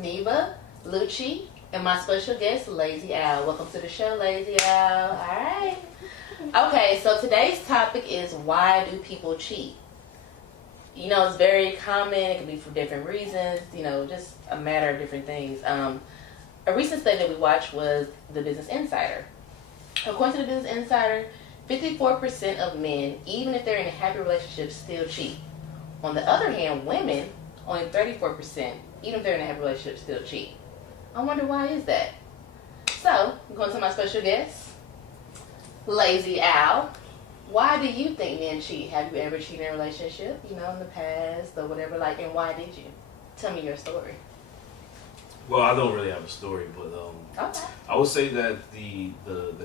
Neva, Lucci, and my special guest, Lazy Al. Welcome to the show, Lazy Al. All right. Okay, so today's topic is why do people cheat? You know, it's very common. It can be for different reasons. You know, just a matter of different things. A recent study that we watched was the Business Insider. According to the Business Insider, 54% of men, even if they're in a happy relationship, still cheat. On the other hand, women, only 34%, even if they're in a happy relationship, still cheat. I wonder why is that? So, I'm going to my special guest, Lazy Al. Why do you think men cheat? Have you ever cheated in a relationship, you know, in the past or whatever, like, and why did you? Tell me your story. Well, I don't really have a story, but Okay. I would say that the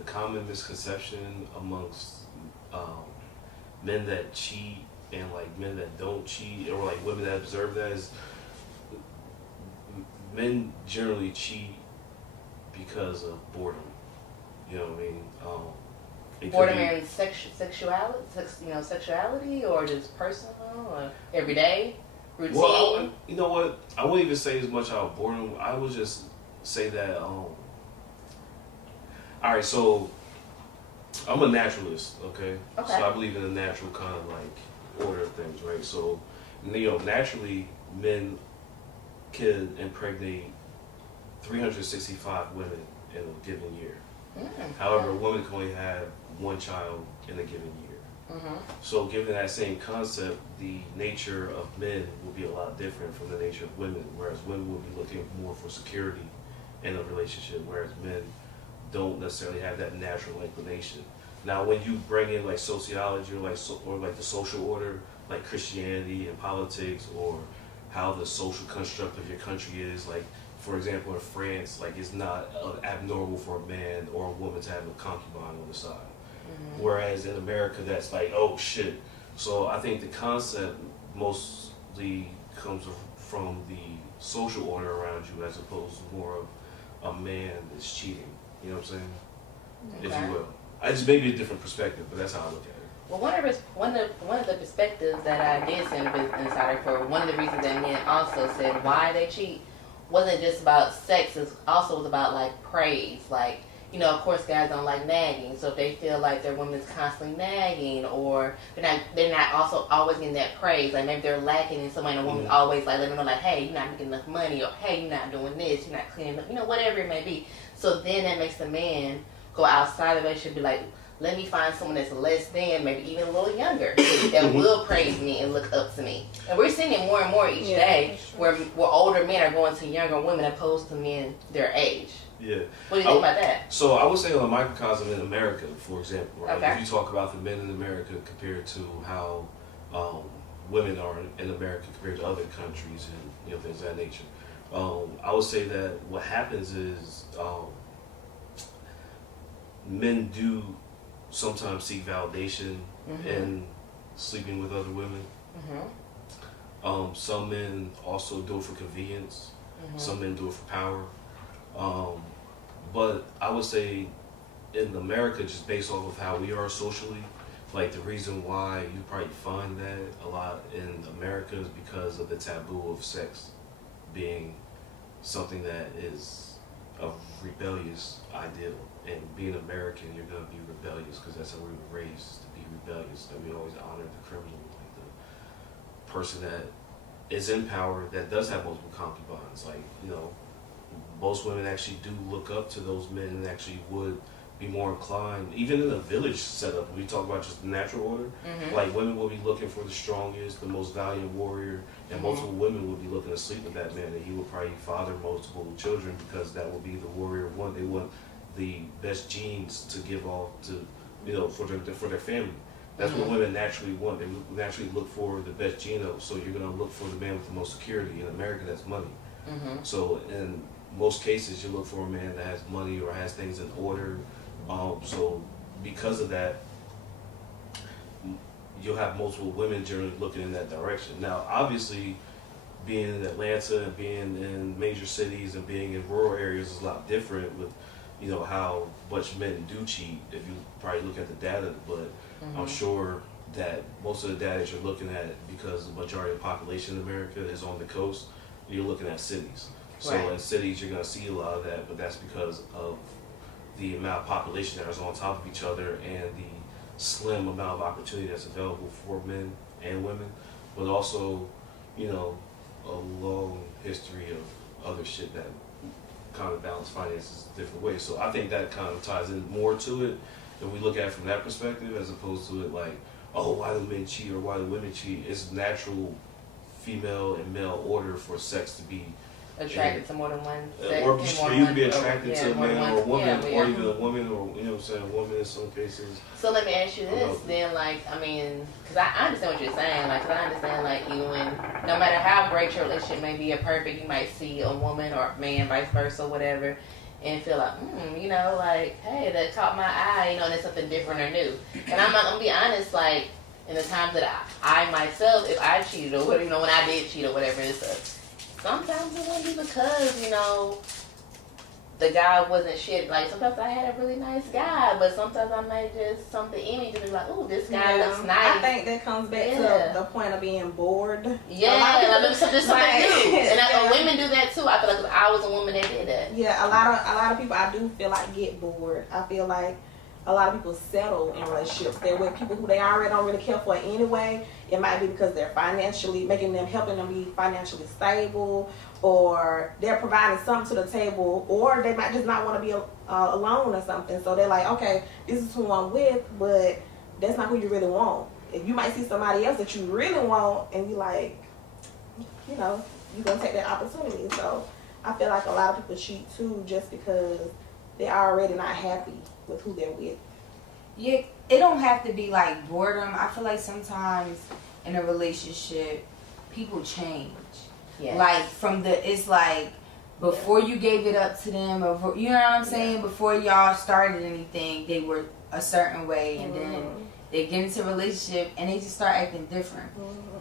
common misconception amongst men that cheat and like men that don't cheat, or like women that observe that, is men generally cheat because of boredom. You know what I mean? Boredom and sexuality, or just personal, or everyday routine. Well, you know what? I wouldn't even say as much about boredom. I would just say that. All right, so I'm a naturalist. Okay. Okay. So I believe in a natural kind of like order of things, right? So, you know, naturally, men can impregnate 365 women in a given year. However, a woman can only have one child in a given year. Mm-hmm. So given that same concept, the nature of men will be a lot different from the nature of women, whereas women will be looking more for security in a relationship, whereas men don't necessarily have that natural inclination. Now, when you bring in like sociology or like the social order, like Christianity and politics, or how the social construct of your country is, like, for example, in France, like, it's not abnormal for a man or a woman to have a concubine on the side. Mm-hmm. Whereas in America, that's like, oh shit. So I think the concept mostly comes from the social order around you, as opposed to more of a man that's cheating. You know what I'm saying? Okay. If you will. I just maybe a different perspective, but that's how I look at it. Well, one of the perspectives that I did see in the Business Insider, for one of the reasons that men also said why they cheat wasn't just about sex, it also was about like praise. Like, you know, of course guys don't like nagging, so if they feel like their woman's constantly nagging, or they're not also always getting that praise, like maybe they're lacking in somebody, and a woman's always like letting them know like, hey, you're not making enough money, or hey, you're not doing this, you're not cleaning up, you know, whatever it may be. So then that makes the man go outside the relationship and be like, let me find someone that's less than, maybe even a little younger, that will praise me and look up to me. And we're seeing it more and more each day, where older men are going to younger women opposed to men their age. Yeah. What do you think about that? So I would say on a microcosm in America, for example, right? Okay. If you talk about the men in America compared to how women are in America compared to other countries and, you know, things of that nature, I would say that what happens is men do sometimes seek validation in sleeping with other women. Some men also do it for convenience. Some men do it for power. But I would say in America, just based off of how we are socially, like the reason why you probably find that a lot in America is because of the taboo of sex being something that is a rebellious ideal. And being American, you're going to be rebellious because that's how we were raised, to be rebellious. That we always honor the criminal, like the person that is in power that does have multiple concubines. Like, you know, most women actually do look up to those men and actually would be more inclined, even in a village setup, when we talk about just the natural order, like women will be looking for the strongest, the most valiant warrior, and multiple women will be looking to sleep with that man, and he will probably father multiple children because that will be the warrior one. They want the best genes to give off to, you know, for their family. That's what women naturally want. They naturally look for the best genome. So you're going to look for the man with the most security. In America, that's money. So in most cases, you look for a man that has money or has things in order. So because of that, you'll have multiple women generally looking in that direction. Now, obviously, being in Atlanta and being in major cities and being in rural areas is a lot different with, you know, how much men do cheat if you probably look at the data, but I'm sure that most of the data you're looking at, because the majority of the population in America is on the coast, you're looking at cities. So in cities, you're going to see a lot of that, but that's because of the amount of population that is on top of each other and the slim amount of opportunity that's available for men and women, but also, you know, a long history of other shit that kind of balance finances different ways. So I think that kind of ties in more to it if we look at it from that perspective, as opposed to it like, oh, why do men cheat or why do women cheat? It's natural female and male order for sex to be attracted to more than one sex. Or for you to be attracted to a man or a woman, yeah, or even a woman, or, you know what I'm saying, a woman in some cases. So let me ask you this, then, like, I mean, because I understand what you're saying, like, 'cause I understand, like, you and no matter how great your relationship may be or perfect, you might see a woman or a man, vice versa, whatever, and feel like, you know, like, hey, that caught my eye, you know, and it's something different or new. And I'm gonna be honest, like, in the times that I myself, if I cheated or whatever, you know, when I did cheat or whatever, it's sometimes it wouldn't be because, you know, the guy wasn't shit. Like, sometimes I had a really nice guy, but sometimes I might just something in me to be like, ooh, this guy looks nice. I think that comes back to the point of being bored. Yeah, like, something new. And women do that too. I feel like if I was a woman that did that. Yeah, a lot of people I do feel like get bored. I feel like a lot of people settle in relationships. They're with people who they already don't really care for anyway. It might be because they're financially helping them be financially stable, or they're providing something to the table, or they might just not want to be alone or something. So they're like, okay, this is who I'm with, but that's not who you really want. If you might see somebody else that you really want, and you like, you know, you're gonna take that opportunity. So I feel like a lot of people cheat too, just because they're already not happy with who they're with. Yeah, it don't have to be like boredom. I feel like sometimes in a relationship, people change. Yes. Like it's like before you gave it up to them, or you know what I'm saying? Before y'all started anything, they were a certain way, and then they get into a relationship and they just start acting different.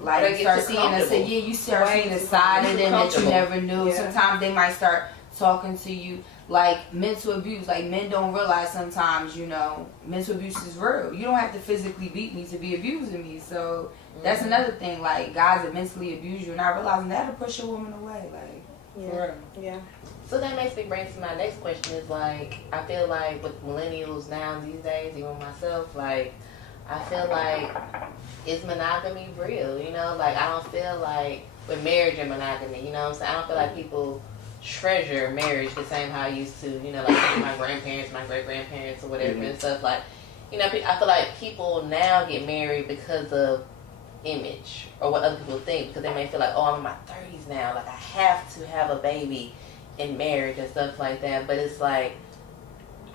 Like you start seeing you start seeing a side of them that you never knew. Yeah. Sometimes they might start talking to you. Like mental abuse, like men don't realize sometimes, you know, mental abuse is real. You don't have to physically beat me to be abusing me. So that's another thing. Like guys that mentally abuse you, not realizing that'll push a woman away. Like, yeah. So that makes me bring to my next question is like, I feel like with millennials now these days, even myself, like, I feel like, is monogamy real? You know, like I don't feel like with marriage and monogamy, you know what I'm saying? I don't feel like people treasure marriage the same how I used to, you know, like my grandparents, my great grandparents, or whatever and stuff. Like, you know, I feel like people now get married because of image or what other people think, because they may feel like, oh, I'm in my 30s now, like I have to have a baby in marriage and stuff like that. But it's like,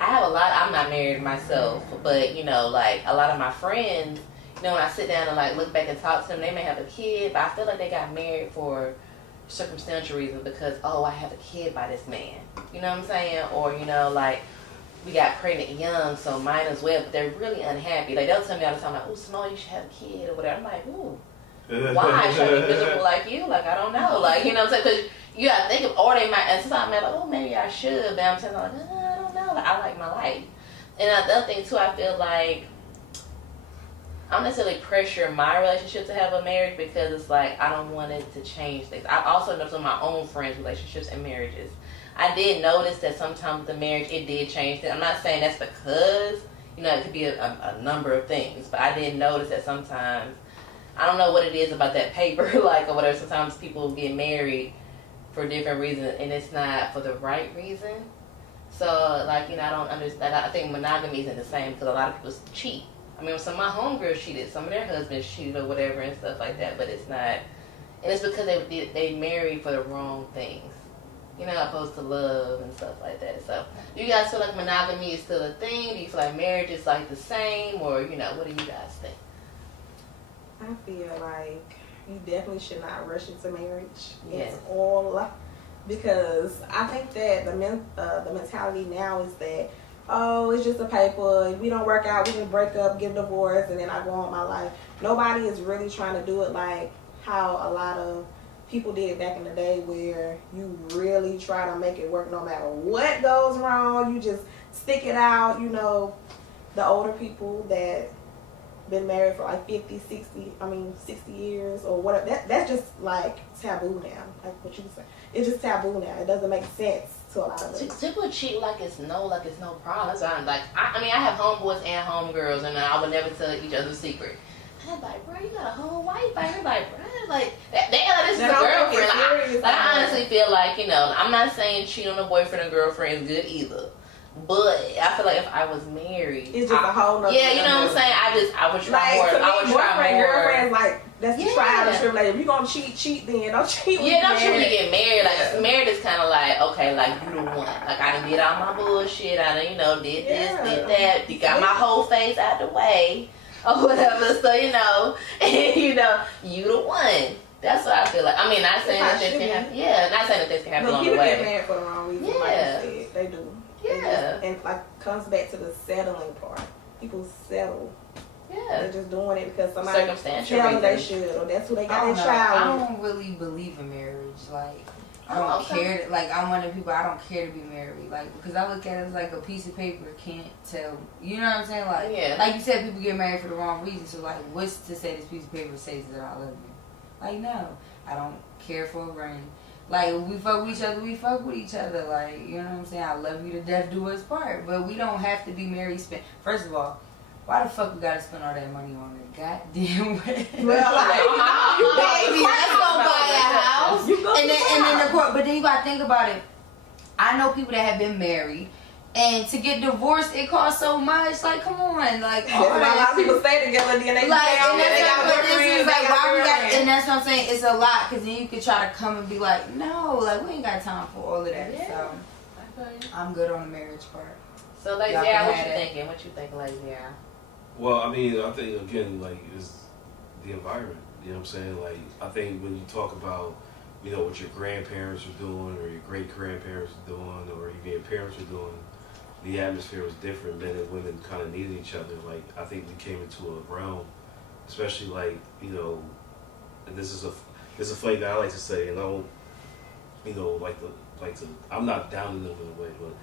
I'm not married myself, but you know, like a lot of my friends, you know, when I sit down and like look back and talk to them, they may have a kid, but I feel like they got married for circumstantial reasons, because I have a kid by this man, you know what I'm saying, or you know, like we got pregnant young, so might as well. But they're really unhappy. Like they'll tell me all the time, like, oh, Simone, you should have a kid or whatever. I'm like, ooh, why should I be miserable like you? Like I don't know, like you know what I'm saying, because you gotta think of, or they might, and sometimes I'm like, oh, maybe I should, but I'm saying like, I don't know, like I like my life. And the other thing too, I feel like I don't necessarily pressure my relationship to have a marriage, because it's like I don't want it to change things. I've also noticed in my own friends' relationships and marriages, I did notice that sometimes the marriage, it did change things. I'm not saying that's because, you know, it could be a number of things, but I did notice that sometimes, I don't know what it is about that paper, like, or whatever, sometimes people get married for different reasons, and it's not for the right reason. So, like, you know, I don't understand. I think monogamy isn't the same, because a lot of people cheat. I mean, some of my homegirls cheated, some of their husbands cheated or whatever and stuff like that, but it's not, and it's because they married for the wrong things, you know, opposed to love and stuff like that. So, do you guys feel like monogamy is still a thing? Do you feel like marriage is like the same, or, you know, what do you guys think? I feel like you definitely should not rush into marriage. Yes. It's all, because I think that the mentality now is that, oh, it's just a paper. If we don't work out, we can break up, get a divorce, and then I go on my life. Nobody is really trying to do it like how a lot of people did it back in the day, where you really try to make it work no matter what goes wrong. You just stick it out. You know, the older people that been married for like 60 years or whatever. That's just like taboo now. Like what you say, it's just taboo now. It doesn't make sense to a lot of us. People cheat like it's no problem. That's why I'm like, I mean, I have homeboys and homegirls, and I would never tell each other's secret. I'm like, bro, you got a whole wife out here, like, bro, like, they this is a girlfriend. I honestly feel like, I'm not saying cheat on a boyfriend or girlfriend is good either. But I feel like if I was married, it's just a whole nother. Yeah, you know what I'm saying. I would try more. I would try more. Girlfriends, like that's the trial and tribulation. If you gonna cheat, then don't cheat. Don't cheat when you get married. Like married is kind of like, okay, like you the one. Like I done did all my bullshit. I done did this, did that. You got my whole face out the way or whatever. So you the one. That's what I feel like. I mean, not saying that this can happen. Yeah, not saying that this can happen on the way. People get married for the wrong reason. Yeah, like you said, they do. Yeah. And like comes back to the settling part. People settle. Yeah. They're just doing it because somebody circumstantial tell them they should, or that's who they got their child. I don't really believe in marriage. Like I don't care. Like I'm one of the people. I don't care to be married. Like because I look at it as like a piece of paper. Can't tell. You know what I'm saying? Like like you said, people get married for the wrong reason. So like, what's to say this piece of paper says that I love you? Like no, I don't care for a ring. Like, if we fuck with each other, we fuck with each other. Like, you know what I'm saying? I love you to death, do us part. But we don't have to be married. First of all, why the fuck we gotta spend all that money on a goddamn wedding? Well, baby, let's go buy a house. And then the court. But then you gotta think about it. I know people that have been married. And to get divorced, it costs so much. Like, come on, like a lot of people stay together, then they and that's what I'm saying. It's a lot because then you could try to come and be like, no, like we ain't got time for all of that. Yeah. So I'm good on the marriage part. So, like, yeah, what you thinking? What you think, like, yeah? Well, I mean, I think again, like, it's the environment. You know what I'm saying? Like, I think when you talk about, what your grandparents are doing, or your great grandparents are doing, or even your parents are doing. The atmosphere was different. Men and women kind of needed each other. Like I think we came into a realm, especially like and this is a funny thing I like to say, and I don't, like to. I'm not down to them in a way, but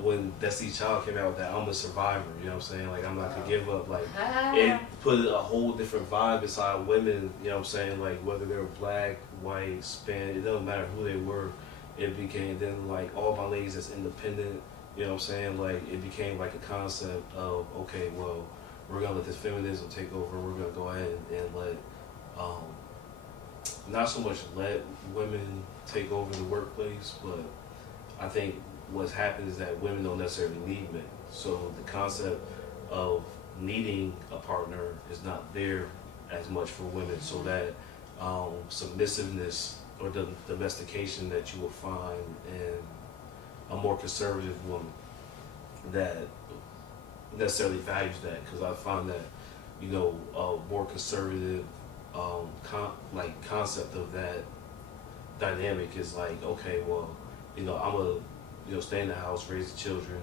when Destiny's Child came out with that, I'm a survivor. You know what I'm saying? Like I'm not gonna give up. Like it put a whole different vibe inside women. You know what I'm saying? Like whether they were black, white, Hispanic, it doesn't matter who they were. It became then like all my ladies that's independent, you know what I'm saying? Like it became like a concept of, okay, well, we're gonna let this feminism take over. We're gonna go ahead and let, not so much let women take over the workplace, but I think what's happened is that women don't necessarily need men. So the concept of needing a partner is not there as much for women. So that submissiveness or the domestication that you will find in a more conservative woman that necessarily values that, because I find that a more conservative concept of that dynamic is like, okay, well, I'm a stay in the house, raise the children,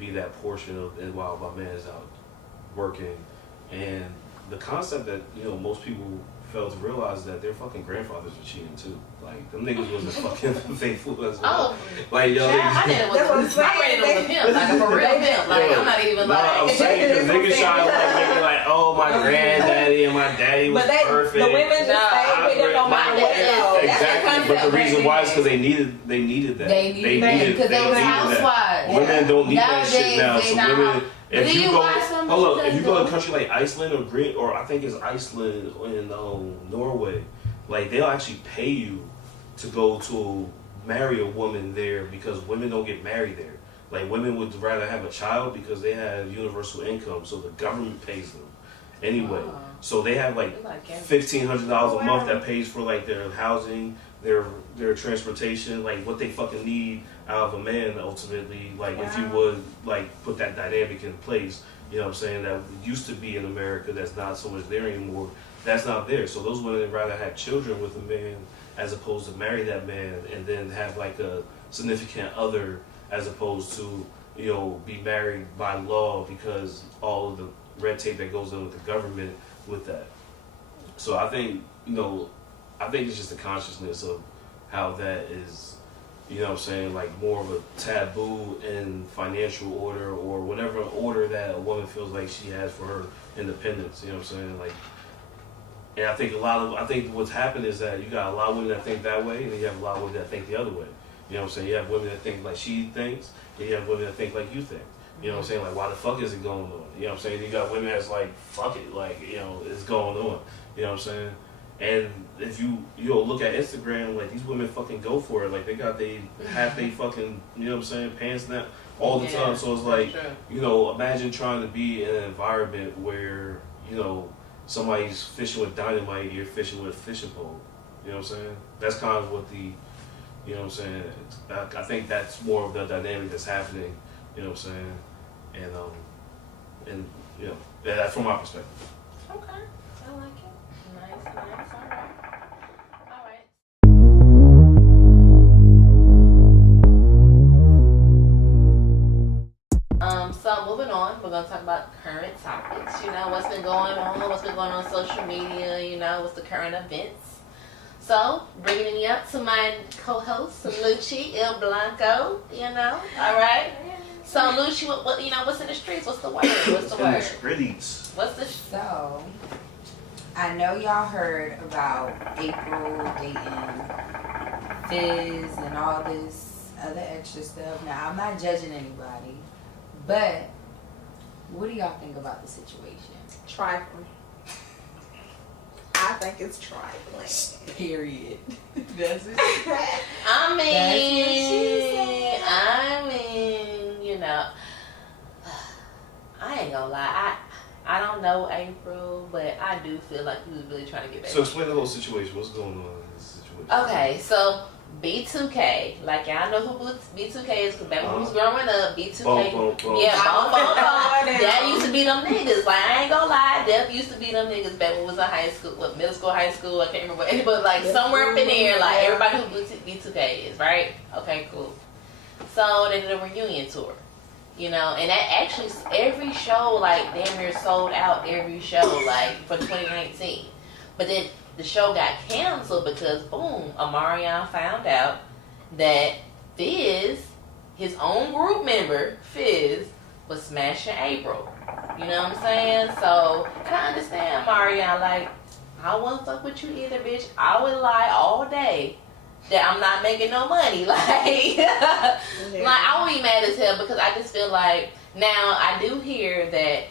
be that portion of, and while my man is out working. And the concept that most people fail to realize that their fucking grandfathers were cheating too. Like them niggas wasn't fucking faithful as well. Like I did it with a pimp, like a for real pimp. Like I'm not even like. I'm saying because niggas try to make it like, oh my granddaddy and my daddy was perfect. The women just stay with them no matter what. Exactly, but the reason why is because they needed that. They needed because they were housewives. Women don't need that shit now. So women. If you go, if you go to a country like Iceland or I think it's Iceland in Norway, like they'll actually pay you to go to marry a woman there because women don't get married there. Like women would rather have a child because they have universal income, so the government pays them anyway. So they have like $1,500 a month that pays for like their housing, their transportation, like what they fucking need out of a man ultimately. Like if you would like put that dynamic in place, you know what I'm saying, that used to be in America that's not so much there anymore. That's not there. So those women would rather have children with a man as opposed to marry that man and then have like a significant other as opposed to, be married by law because all of the red tape that goes on with the government with that. So I think, it's just the consciousness of how that is, you know what I'm saying, like more of a taboo in financial order or whatever order that a woman feels like she has for her independence. You know what I'm saying? Like, and I think what's happened is that you got a lot of women that think that way, and then you have a lot of women that think the other way. You know what I'm saying? You have women that think like she thinks, and you have women that think like you think. You know what I'm saying? Like, why the fuck is it going on? You know what I'm saying? You got women that's like, fuck it, like, you know, it's going on. You know what I'm saying? And if you look at Instagram, like, these women fucking go for it. Like, they got half they fucking, you know what I'm saying, pants down all the time. So it's like, you know, imagine trying to be in an environment where, you know, somebody's fishing with dynamite and you're fishing with a fishing pole. You know what I'm saying? That's kind of what you know what I'm saying? I think that's more of the dynamic that's happening, you know what I'm saying? And you know, that's from my perspective. Okay, I like it. Nice, all right. So moving on, we're gonna talk about current topics. You know, what's been going on social media. You know, what's the current events. So bringing me up to my co-host Lucci El Blanco. You know, all right. So Lucci, what you know? What's in the streets? What's the word? What's the word? What's the So, I know y'all heard about April dating Fizz and all this other extra stuff. Now, I'm not judging anybody, but what do y'all think about the situation? Trifling. I think it's trifling. Period. That's it. I That's mean, you know, I ain't gonna lie. I don't know April, but I do feel like he was really trying to get back. So explain the whole situation. What's going on in this situation? Okay, so B2K, like y'all know who B2K is, because back when we was growing up, B2K, Dad used to be them niggas. Like, I ain't gonna lie, Dad used to be them niggas back when we was in high school, middle school, high school, I can't remember, but like somewhere up in there, like everybody who B2K is, right? Okay, cool. So they did a reunion tour, you know, and that actually every show like damn near sold out every show like for 2019, but then the show got canceled because, boom, Amarion found out that Fizz, his own group member, Fizz, was smashing April. You know what I'm saying? So, and I understand Amarion, like, I won't fuck with you either, bitch. I would lie all day that I'm not making no money. Like, like I would be mad as hell because I just feel like, now I do hear that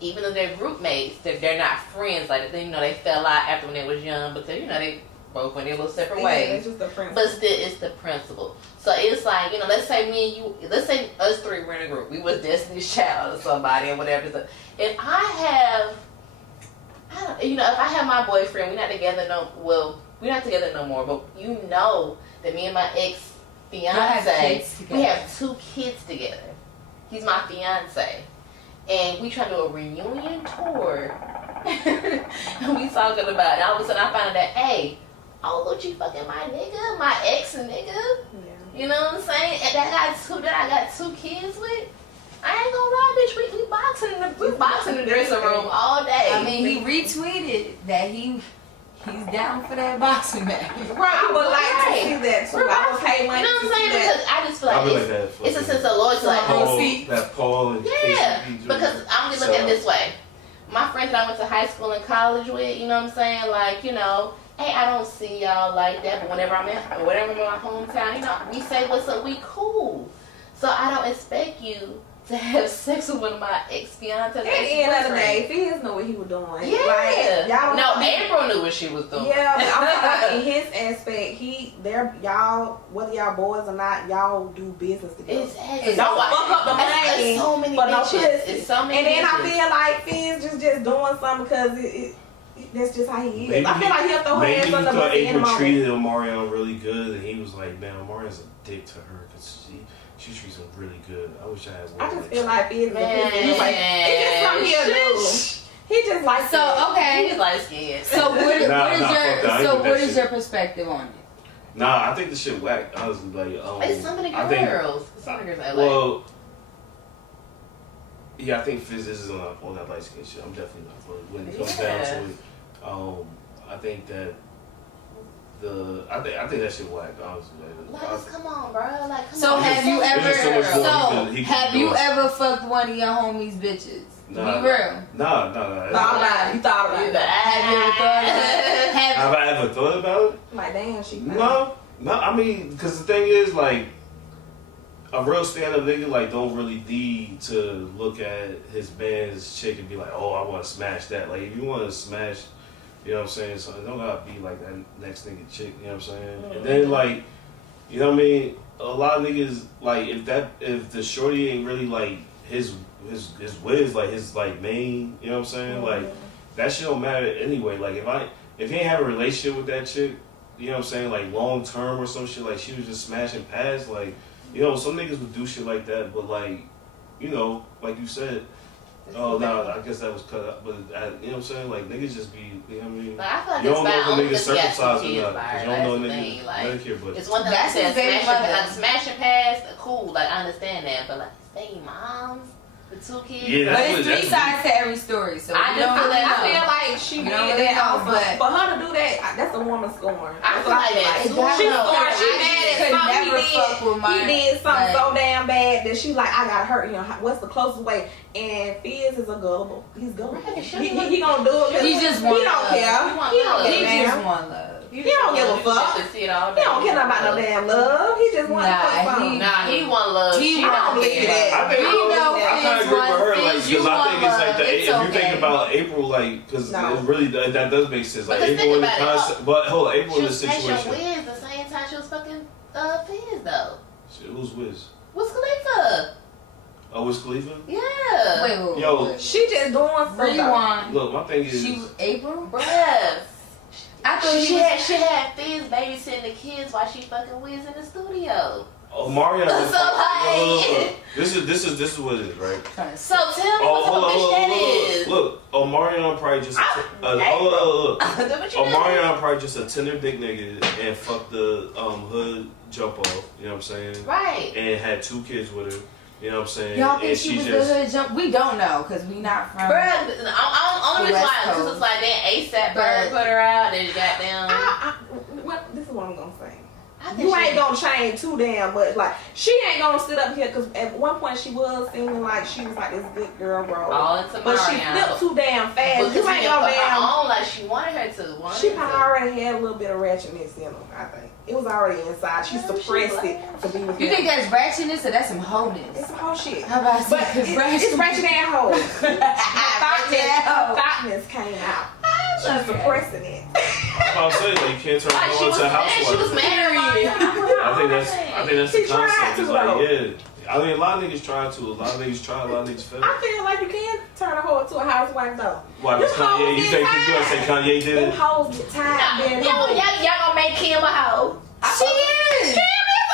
even though they're group mates, they're not friends. Like, you know, they fell out after when they was young because, you know, they both went their little separate ways. It's just the principle. But still, it's the principle. So it's like, you know, let's say me and you, let's say us three were in a group. We was Destiny's Child or somebody or whatever. So if I have my boyfriend, we're not together no more, but you know that me and my ex-fiance, we have 2 kids together. He's my fiance. And we try to do a reunion tour. And we talking about it. All of a sudden I find out that, hey, Lucci fucking my nigga, my ex-nigga. Yeah. You know what I'm saying? And that I got 2 kids with. I ain't gonna lie, bitch. We boxing in the dressing room all day. I mean, he retweeted that he's down for that boxing match. Right, I would like to see that too. I would pay money. You know what I'm saying? Because I just feel like it's a sense of loyalty. Like, that Paul and because I'm just looking at it this way. My friends that I went to high school and college with, you know what I'm saying? Like, you know, hey, I don't see y'all like that, but whenever I'm in my hometown, you know, we say what's up, we cool. So I don't expect you to have sex with one of my ex-fiancés. At the end of the day, Fizz knew what he was doing. Yeah. Like, y'all don't April knew what she was doing. Yeah, but I'm talking in his aspect, y'all, whether y'all boys or not, y'all do business together. Exactly. Don't fuck up the money. It's so many bitches. It's so many and then bitches. I feel like Fizz just doing something because that's just how he is. Maybe I feel like he'll throw hands on the thought bus in a April moment. treated Omarion really good, and he was like, man, Omarion's a dick to her because she treats him really good. I wish I had one. I just feel like Fizz is Man. he's like, it's just something he'll do. He just like He's like scared. So what is your perspective on it? Nah, I think the shit whack. Honestly, like It's some of the girls. Some of the girls I like. Well, yeah, I think Fizz is on that light skin shit. I'm definitely not. But when it comes down to it, I think that I think that shit whack, honestly. Like, come on, bro. Like, come So on. have you There's just so much more ever? he can Have do. you ever fucked one of your homies' bitches? Nah, Be real. Nah. Thought about it. You thought about it. Have you ever thought of it? Have I ever thought about it? Like, damn, she. No. I mean, because the thing is, like, a real stand-up nigga, like, don't really need to look at his man's chick and be like, oh, I want to smash that. Like, if you want to smash, you know what I'm saying, so it don't gotta be like that next nigga chick, you know what I'm saying? Mm-hmm. And then, like, you know what I mean? A lot of niggas, like, if the shorty ain't really, like, his whiz, like, his, like, main, you know what I'm saying? Mm-hmm. Like, that shit don't matter anyway. Like, if you ain't have a relationship with that chick, you know what I'm saying, like, long term or some shit, like, she was just smashing past, like, you know, some niggas would do shit like that, but, like, you know, like you said, oh, no, I guess that was cut up, but, you know what I'm saying, like, niggas just be, you know what I mean? But I feel like You it's don't know fine if a only nigga because he has circumcised two or kids not, by because her. you don't know a That's the nigga thing. Like, Medicare budget. it's one thing That's to his baby smashing past, cool. Like, I understand that, but like, stay moms, the two kids. Yeah, But that's it's what- three sides to every story, so I you don't do really feel I know. feel like she You did don't really that. know, but- For her to do that, that's a woman scorn. I feel like that too. She No, scorned. She I mad just at could something never fuck with my- he did something like- so damn bad that she like, I gotta hurt. You know, what's the closest way? And Fizz is a gullible. He's gullible. Right, He gonna do it. He just he want don't love. care. He don't He give a just damn. want love. He don't give a fuck. He don't care about no damn love. He just want Nah, to fuck he- Nah, he want love. He She I don't don't believe care. that. I think We know I kind Fizz of agree with her, wants- like, Fizz, you because I want think it's like love. if It's you okay. think about April, like, because No. it really that does make sense. Like, Because April think in the about it, concept, but hold on, April She in the was smashing situation. Wiz the same time she was fucking Fizz though. Shit, who's Wiz? What's Khalifa? Oh, Wiz Khalifa? Yeah. Wait. Yo. She just doing something. Rewind. Look, my thing is, She April? Bruh. I thought She she had was. Fizz babysitting the kids while she fucking Wiz in the studio. oh, Mario. So, like- This is what it is, right? So tell me Oh, what type of bitch that is. Look, Omarion probably just. Look. Do what you do. Omarion probably just a tender dick nigga and fucked the hood jump off. You know what I'm saying? Right. And had 2 kids with her. You know what I'm saying? Y'all and think she was the hood jump? We don't know because we not from. Bruh, only reason why, because it's like that ASAP Bird put her out, then goddamn. This is what I'm gonna say. I think You she- ain't gonna change too damn much. Like, she ain't gonna sit up here because at one point she was seeming like she was like this good girl, bro. all into But she flipped too damn fast. Because You she ain't didn't gonna put her damn. on like she wanted her to. She probably already had a little bit of ratchetness in her, I think. It was already inside. She Yeah, suppressed she it to be with You him. think that's ratchetness or that's some It's wholeness? some whole shit. How about But it's ratchet and hoe. Thoughtness came out. She was suppressing it. I'm about to say, like, you can't turn Like, her she on was to a mad. She was housewife. married. I think that's She the tried concept. to, It's like, though. yeah. I mean, a lot of niggas try to. A lot of niggas try. A lot of niggas fail. I feel like you can turn a hoe into a housewife though. Why? Because Them hoes Kanye, you get think you gonna say tired. Kanye did Them it? hoes get tired being Y'all hoes. gonna make Kim a hoe. She is.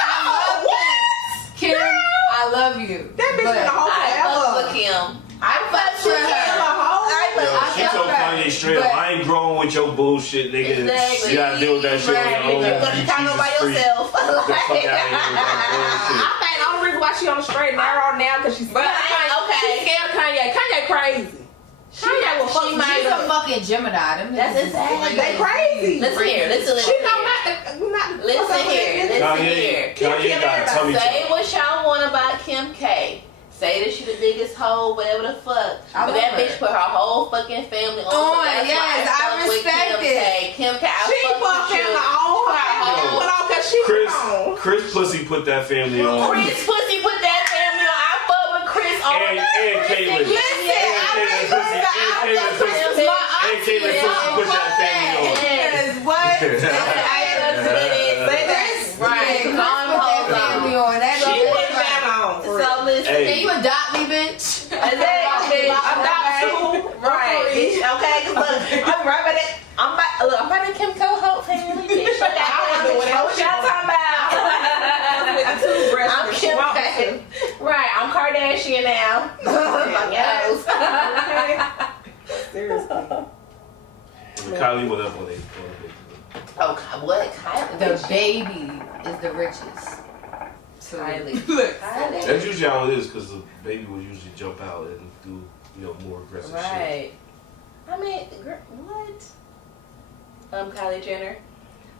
I love what? Kim, I love you. That bitch But been a hoe I fuck forever. with Kim. I fucked with Kill a her. hoe. Yo, I she felt told bad, Kanye straight up, but- I ain't growing with your bullshit, nigga. Exactly. You gotta deal with that shit on your own. You go to You Chicago by Jesus freak. yourself. Get the fuck out of here with that I think the only reason why she on the straight and narrow now because she's But okay. She's scared of Kanye. Kanye crazy. Kanye will fuck she with might you. She's a fucking Gemini. Them That's niggas is exactly- They crazy. Listen here. Listen She know here. not Listen here. Listen here. Kanye got a tummy Say tuck. what y'all want about Kim K. Say that she the biggest hoe, whatever the fuck. I But love that her. bitch put her whole fucking family on. Oh, so that's why yes, I fuck with respect Kim it. K. Kim K. I She fuck fucked with him you. on. Her family put on because she on. Chris Pussy put that family on. Chris Pussy put that family on. I fuck with Chris all And- day. and Chris Caitlyn. Listen, And Caitlyn Pussy put that family on. Because what? Right. Put that family on. That She little put bitch. that on. So listen. Hey. Can you adopt me, bitch? Exactly. Adopt two. Right, bitch. Okay, 'cause look, I'm right by that. I'm by the Kim Co-Hope family, bitch. Like, I do whatever what she y'all talking about? With the toothbrush I'm that she Kim want K. to. Right, I'm Kardashian now. Yes. Okay. Seriously. Kylie went up on it. Oh, what? Kylie? The baby is the richest. So, Kylie. look. Kylie. That's usually how it is because the baby will usually jump out and do, more aggressive shit. Right. I mean, what? Kylie Jenner.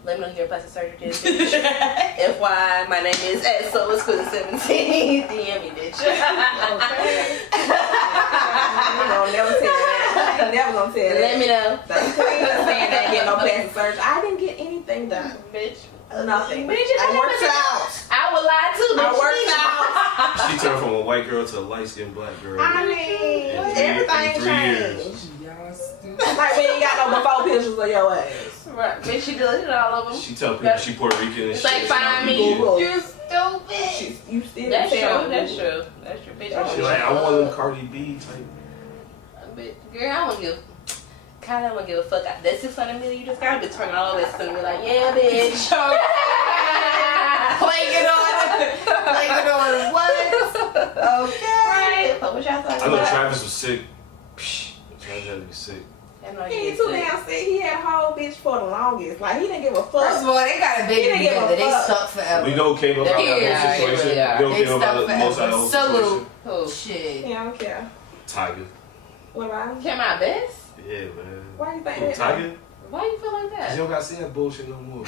Let me know your plastic surgery did. FY, my name is so it's 17. DM me, bitch. Okay. You know, never tell that. I ain't never gonna tell that. Let me know. So you couldn't even say that get no plastic surgery. I didn't get anything done. Bitch. Nothing. Bitch, I worked out. I would lie too, bitch. I worked out. She turned from a white girl to a light-skinned black girl. I mean, in everything 3 years. changed. Y'all stupid. Like we ain't got no before pictures of your ass. Right. Bitch, she deleted all of them. She tell people she Puerto Rican and It's shit. like, She find don't me. Google. You stupid. You still That's tell true. That's Google. true. That's true, bitch. That's She like, I want them Cardi B type. Girl, I won't give. Kylie, I won't give a fuck. That 600 million you just got, bitch, turning all this and be like, yeah, bitch. Playing it on what? Okay. Right. But what y'all talking I know about? Travis was sick. Travis had to be sick. I know He he ain't too damn sick. He had a whole bitch for the longest. Like he didn't give a fuck. First of all, they got a He baby didn't give a together. They fuck. stuck forever. We know who came up out of Yeah, that whole situation. yeah. We know They who came up out stuck of most of that whole forever. situation. Who? Shit. Yeah, I don't care. Tiger. What about him? Came out best? Yeah, man. Why you think Who, that? Tiger? Why you feel like Cause that? you don't got to see that bullshit no more.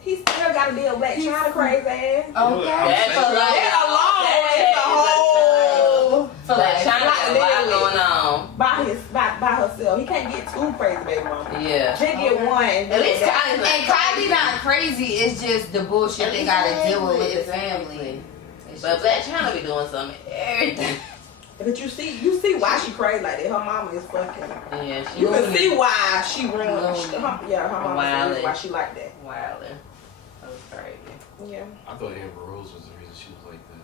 He still got to deal with Black China crazy ass. You know what I'm That's saying? a lot. That alone is a That whole So like China got a lot Like, going on. by herself. He can't get two crazy baby mama. Yeah. Just get one. At least Kylie's not And Kylie not crazy. It's just the bullshit they gotta deal with the family. It's But just- Black China be doing something everything. But you see why she crazy like that. Her mama is fucking. Yeah, she You can see why she runs. Lonely. Her mama Wildin'. is why she like that. wildin'. That was crazy. Yeah. I thought Amber Rose was the reason she was like that.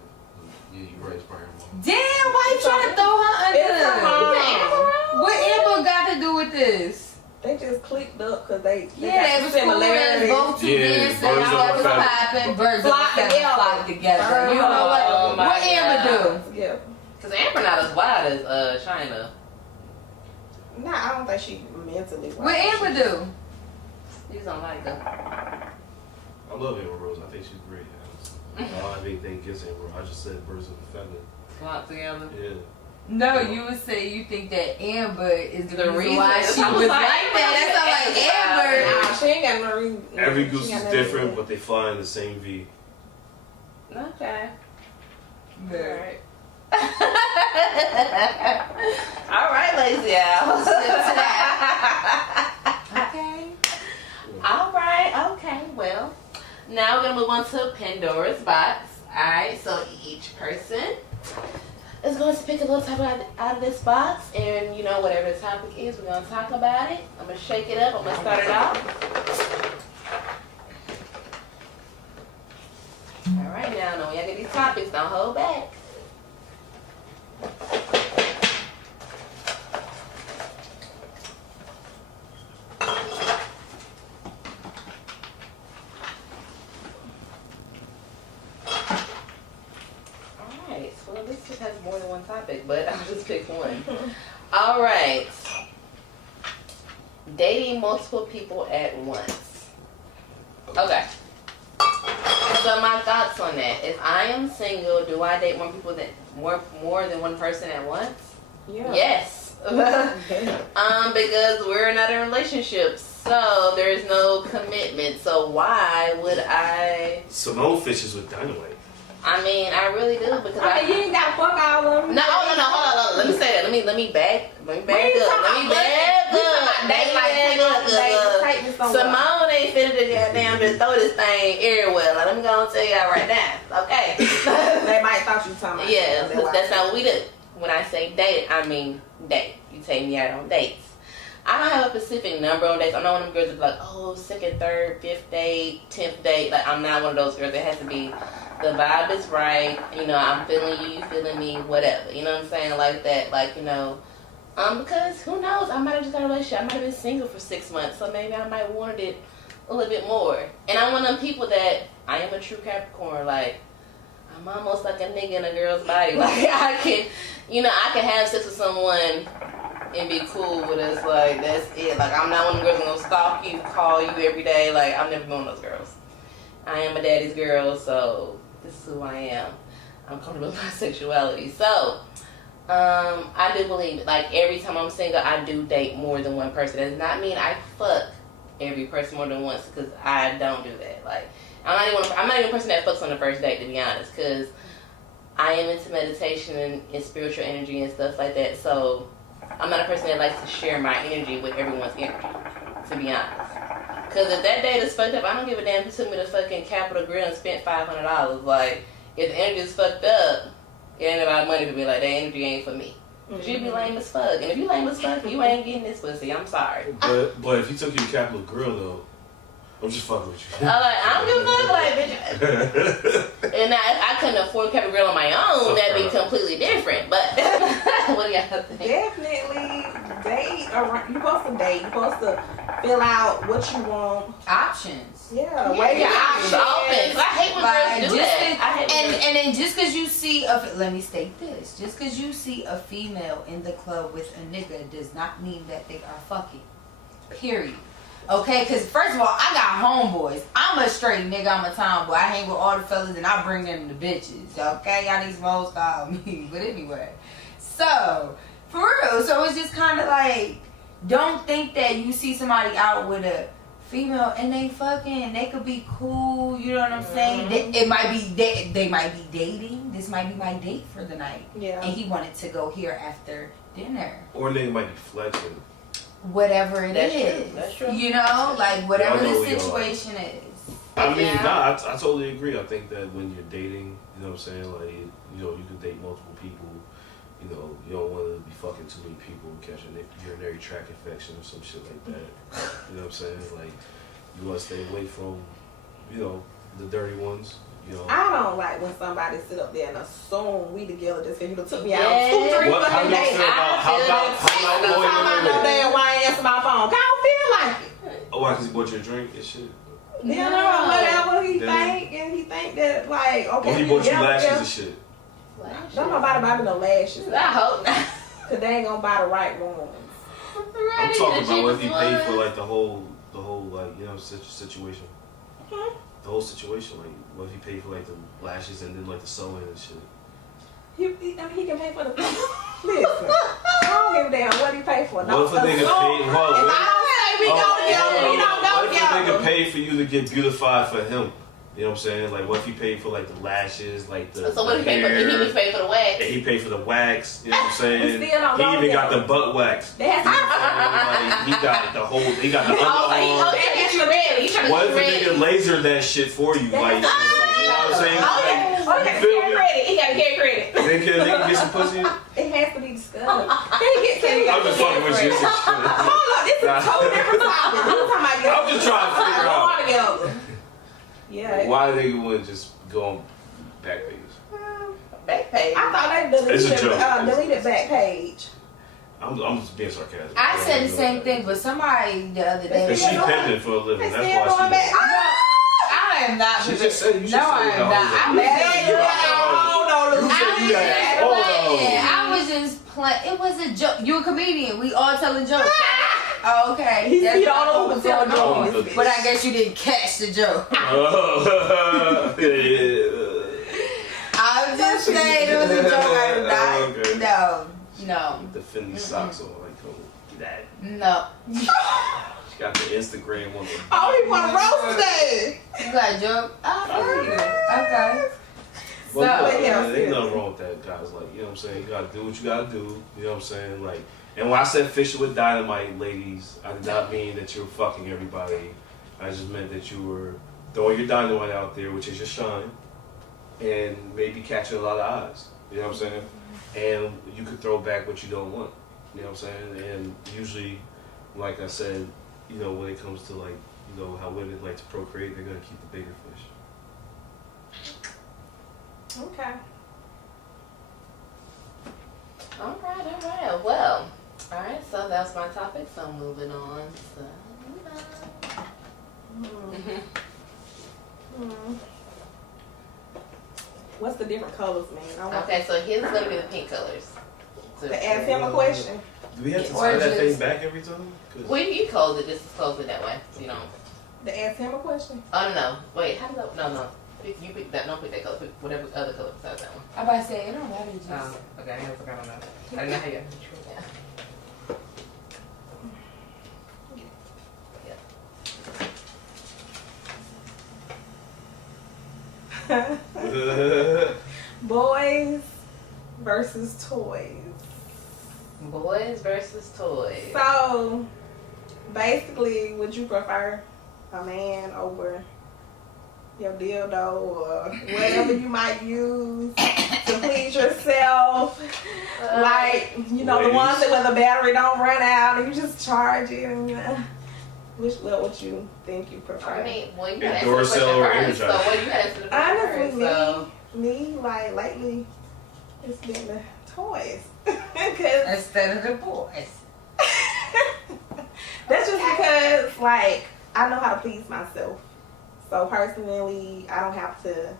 Yeah, you're right. It's probably her mom. Damn, why you trying to throw her It's her under? mom. What Amber got to do with this? They just clicked up because they Yeah, they was cool. They both two Yeah, dancing. birds of All a was feather. popping. Birds of a Flock feather together. flock together. Birds You know what? Oh, my What Amber do? Yeah. Cause Amber not as wild as China. Nah, I don't think she mentally. What Amber do? You don't like her. I love Amber Rose. I think she's great. Honestly. I don't have anything against Amber Rose. I just said birds of a feather. Flock together. Yeah. No, you would say you think that Amber is the, The reason why reason- she I was was like, like that. That's not like Amber. Nah, she ain't got no reason. Every She goose got is no different, reason. but they fly in the same V. Okay. Yeah. Alright. Alright, lazy owl. Okay. Alright, okay, well. Now we're gonna move on to Pandora's box. Alright, so each person is going to pick a little topic out of this box, and you know, whatever the topic is, we're gonna talk about it. I'm gonna shake it up, I'm gonna start it off. Alright, now when y'all get these topics, don't hold back. Alright, well at least it has more than one topic, but I'll just pick one. Alright. Dating multiple people at once. Okay. So my thoughts on that. If I am single, do I date more than one person at once? Yeah. Yes. Because we're not in relationships, so there's no commitment. So why would I? Simone fishes with dynamite. I mean, I really do because I mean, you ain't gotta fuck all of them. No, hold on. Let me say that. Let me back up. Let me back up. Simone ain't finna the goddamn just throw this thing everywhere. Like, let me go and tell y'all right now. Okay. They might thought you was talking about. Yeah, that. that's not what we do. When I say date, I mean date. You take me out on dates. I don't have a specific number on dates. I'm not one of them girls that be like, oh, second, third, fifth date, 10th date. Like, I'm not one of those girls. It has to be, the vibe is right. You know, I'm feeling you, you feeling me, whatever. You know what I'm saying? Like that. Like, you know, because who knows? I might have just got a relationship. I might have been single for 6 months. So maybe I might wanted it a little bit more. And I'm one of them people that, I am a true Capricorn. Like, I'm almost like a nigga in a girl's body. Like, I can have sex with someone and be cool with us. Like, that's it. Like, I'm not one of the girls that's gonna stalk you, call you every day. Like, I'm never one of those girls. I am a daddy's girl, so this is who I am. I'm comfortable with my sexuality. So, I do believe, like, every time I'm single, I do date more than one person. That does not mean I fuck every person more than once because I don't do that. Like, I'm not even a person that fucks on the first date, to be honest, because I am into meditation and spiritual energy and stuff like that. So I'm not a person that likes to share my energy with everyone's energy, to be honest. Because if that date is fucked up, I don't give a damn if you took me to fucking Capitol Grill and spent $500. Like, if the energy is fucked up, it ain't about money to be like, that energy ain't for me. Cause you be lame as fuck. And if you lame as fuck, you ain't getting this pussy. I'm sorry. But if you took you to Capitol Grill, though, I'm just fucking with you. I don't give a fuck, like, bitch. And now, if I couldn't afford Capitol Grill on my own, that'd be completely different. But, what do y'all think? Definitely date. You're supposed to date. You're supposed to fill out what you want. Options. Yeah, weigh your options. I hate when girls do that. And then just because you see let me state this. Just because you see a female in the club with a nigga does not mean that they are fucking. Period. Okay, because first of all, I got homeboys. I'm a straight nigga. I'm a tomboy. I hang with all the fellas and I bring them the bitches. Okay, y'all need some old style me. But anyway, so for real, so it's just kind of like, don't think that you see somebody out with a female and they could be cool. You know what I'm saying? It might be they might be dating. This might be my date for the night. Yeah. And he wanted to go here after dinner. Or they might be flexing. Whatever it is, true. That's true. You know, like whatever Yeah, I know the situation is. I mean, Yeah. I totally agree. I think that when you're dating, you know what I'm saying, like, you know, you can date multiple people. You know, you don't want to be fucking too many people and catch a urinary tract infection or some shit like that. You know what I'm saying? Like, you want to stay away from, you know, the dirty ones. You know. I don't like when somebody sit up there and assume we together just because you took me out Yes. 2, 3 What, how fucking y'all days. feel about, how about, I know damn why I answer my phone. I don't feel like it. oh, why, because he bought you a drink and shit? You know, whatever he think, and he think that, like, okay. Or he bought you together, lashes yeah. and shit? Don't nobody buy me no lashes. I hope not. Cause they ain't gonna buy the right ones. I'm talking about what if he paid for, like, the whole, like, you know, situation. The whole situation, like, what if he paid for, like, the lashes and then, like, the sewing and shit? He can pay for the. Listen, I don't give a damn what he pay for. What if a nigga paid? If I don't say we go together, we don't go What if a together. nigga paid for you to get beautified for him? You know what I'm saying? Like, what if he paid for, like, the lashes, like, the So what if he paid hair, for? He paid for the wax. and he paid for the wax. You know what I'm saying? We still don't He go even got the together. butt wax. They have Like, he got the whole. He got the underarm. He get you ready. He trying to What get if you a ready. nigga laser that shit for you? Like, you know what I'm saying? Like, you feel me? He got to get credit. Then can a nigga get some pussy? It has to be discussed. Can he I'm just fucking with you. Hold up, this is a totally different topic. I'm just trying to figure out. Yeah. Why a nigga wouldn't just go on back page? Back page. I thought they It's a joke. deleted back page. I'm just being sarcastic. I said the same thing, but somebody the other day. But she pimping for a living. They That's still why going back. she. I am not. She just said you should No, say I am the not. whole I'm thing. Hold on, You said you had hold on. I was just playing. It was a joke. You a comedian. We all telling jokes. Oh, okay. He That's don't what know I who was to tell going jokes. on. But I guess you didn't catch the joke. Oh. I was just saying it was a joke. I did not. Okay. No. The Fendi socks on, like, come on, that. No. She got the Instagram on. Oh, he want to roast today. You got a joke? I do. Okay. Well, So- no, yeah, ain't nothing wrong with that, guys. Like, you know what I'm saying? You gotta do what you gotta do. You know what I'm saying? Like, and when I said fishing with dynamite, ladies, I did not mean that you were fucking everybody. I just meant that you were throwing your dynamite out there, which is your shine, and maybe catching a lot of eyes. You know what I'm saying? And you could throw back what you don't want. You know what I'm saying? And usually, like I said, you know, when it comes to, like, you know, how women like to procreate, they're gonna keep the bigger fish. Okay. All right. Well, all right. So that's my topic. So moving on. So, What's the different colors, man? I want okay. So here's gonna be the pink colors. So, to ask him a question. Do we have to Or tie that thing just- back every time? 'Cause Well, you close it. Just close it that way. So you don't. To ask him a question. Oh no. Wait. How does that? No. You pick that. Don't pick that color. Pick whatever other color besides that one. I'm about to say, it don't matter. Just. Okay. I forgot on that. I didn't know how you. Yeah. Boys versus toys. Boys versus toys. So, basically, would you prefer a man over your dildo or whatever you might use to please yourself? Like, you know, the ones that where the battery don't run out and you just charge it and, you know. What would you think you prefer? I mean, well, you gotta answer the Duracell or question first. So, Energizer? what you gotta answer the Honestly, question first. So. me, like, lately, it's been the toys. 'Cause Instead of the boys. that's just because, like, I know how to please myself. So personally, I don't have to